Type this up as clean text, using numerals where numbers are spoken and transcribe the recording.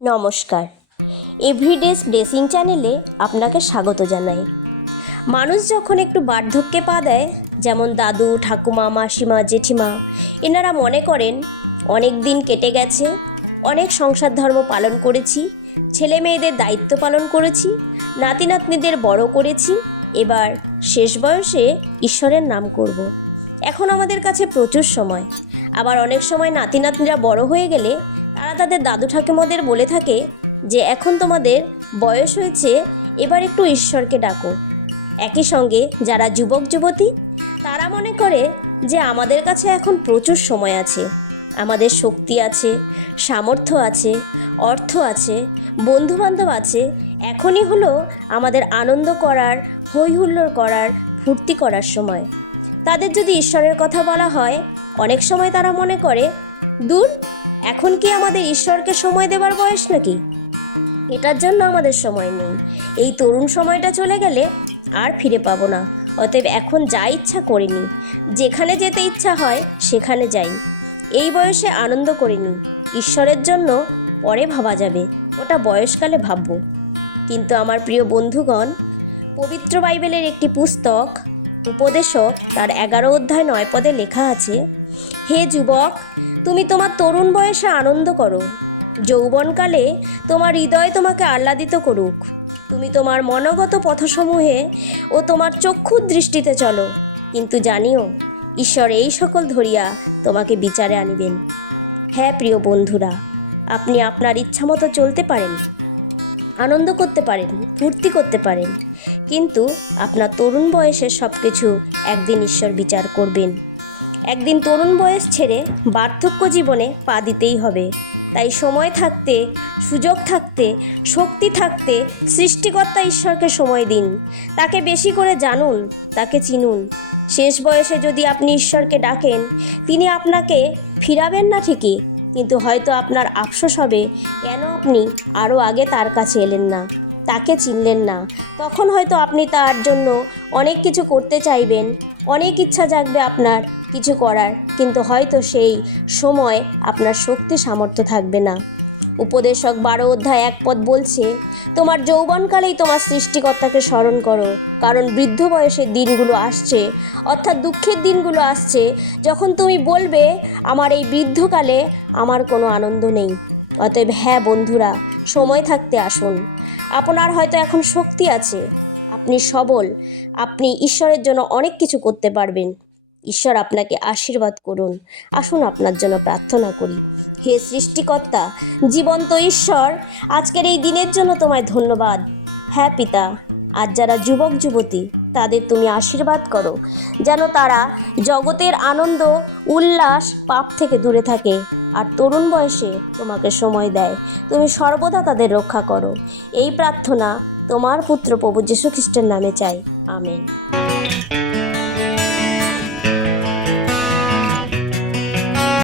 নমস্কার। এভরিডেজ ব্লেসিং চ্যানেলে আপনাকে স্বাগত জানাই। মানুষ যখন একটু বার্ধক্যে পা দেয়, যেমন দাদু, ঠাকুমা, মাসিমা, জেঠিমা, এনারা মনে করেন অনেক দিন কেটে গেছে, অনেক সংসার ধর্ম পালন করেছি, ছেলে মেয়েদের দায়িত্ব পালন করেছি, নাতি নাতনিদের বড় করেছি, এবার শেষ বয়সে ঈশ্বরের নাম করব। এখন আমাদের কাছে প্রচুর সময়। আবার অনেক সময় নাতি নাতনিরা বড় হয়ে গেলে তারা তাদের দাদু ঠাকুমাদের বলে থাকে যে এখন তোমাদের বয়স হয়েছে, এবার একটু ঈশ্বরকে ডাকো। একই সঙ্গে যারা যুবক যুবতী তারা মনে করে যে আমাদের কাছে এখন প্রচুর সময় আছে, আমাদের শক্তি আছে, সামর্থ্য আছে, অর্থ আছে, বন্ধুবান্ধব আছে, এখনই হলো আমাদের আনন্দ করার, হই হুল্লোড় করার, ফুর্তি করার সময়। তাদের যদি ঈশ্বরের কথা বলা হয়, অনেক সময় তারা মনে করে দূর, এখন কি আমাদের ঈশ্বরকে সময় দেবার বয়স নাকি? এটার জন্য আমাদের সময় নেই। এই তরুণ সময়টা চলে গেলে আর ফিরে পাবো না। অতএব এখন যা ইচ্ছা করে নিই, যেখানে যেতে ইচ্ছা হয় সেখানে যাই, এই বয়সে আনন্দ করে নিই। ঈশ্বরের জন্য পরে ভাবা যাবে, ওটা বয়সকালে ভাববো। কিন্তু আমার প্রিয় বন্ধুগণ, পবিত্র বাইবেলের একটি পুস্তক উপদেশক তার 11 অধ্যায় 9 পদে লেখা আছে, হে যুবক, তুমি তোমার তরুণ বয়সে আনন্দ করো, যৌবনকালে তোমার হৃদয় তোমাকে আহ্লাদিত করুক। তুমি তোমার মনোগত পথসমূহে ও তোমার চক্ষুর দৃষ্টিতে চলো, কিন্তু জানিও ঈশ্বর এই সকল ধরিয়া তোমাকে বিচারে আনিবেন। হ্যাঁ প্রিয় বন্ধুরা, আপনি আপনার ইচ্ছামতো চলতে পারেন, আনন্দ করতে পারেন, ফুর্তি করতে পারেন, কিন্তু আপনার তরুণ বয়সে সব কিছু একদিন ঈশ্বর বিচার করবেন। একদিন তরুণ বয়স ছেড়ে বার্ধক্য জীবনে পা দিতেই হবে। তাই সময় থাকতে, সুযোগ থাকতে, শক্তি থাকতে সৃষ্টিকর্তা ঈশ্বরকে সময় দিন, তাকে বেশি করে জানুন, তাকে চিনুন। শেষ বয়সে যদি আপনি ঈশ্বরকে ডাকেন, তিনি আপনাকে ফিরাবেন না ঠিকই, কিন্তু হয়তো আপনার আফসোস হবে কেন আপনি আরও আগে তার কাছে এলেন না, তাকে চিনলেন না। তখন হয়তো আপনি তার জন্য অনেক কিছু করতে চাইবেন, অনেক ইচ্ছা জাগবে আপনার কিছু করার, কিন্তু হয়তো সেই সময় আপনার শক্তি সামর্থ্য থাকবে না। উপদেশক 12 অধ্যায় 1 পদ বলছে, তোমার যৌবনকালেই তোমার সৃষ্টিকর্তাকে স্মরণ করো, কারণ বৃদ্ধ বয়সের দিনগুলো আসছে, অর্থাৎ দুঃখের দিনগুলো আসছে, যখন তুমি বলবে আমার এই বৃদ্ধকালে আমার কোনো আনন্দ নেই। অতএব হ্যাঁ বন্ধুরা, সময় থাকতে আসুন। আপনার হয়তো এখন শক্তি আছে, আপনি সবল, আপনি ঈশ্বরের জন্য অনেক কিছু করতে পারবেন। ঈশ্বর আপনাকে আশীর্বাদ করুন। আসুন আপনার জন্য প্রার্থনা করি। হে সৃষ্টিকর্তা, জীবন্ত ঈশ্বর, আজকের এই দিনের জন্য তোমায় ধন্যবাদ। হ্যাঁ পিতা, আজ যারা যুবক যুবতী তাদের তুমি আশীর্বাদ করো, যেন তারা জগতের আনন্দ, উল্লাস, পাপ থেকে দূরে থাকে, আর তরুণ বয়সে তোমাকে সময় দেয়। তুমি সর্বদা তাদের রক্ষা করো। এই প্রার্থনা তোমার পুত্র প্রভু যীশু খ্রিস্টের নামে চাই, আমেন।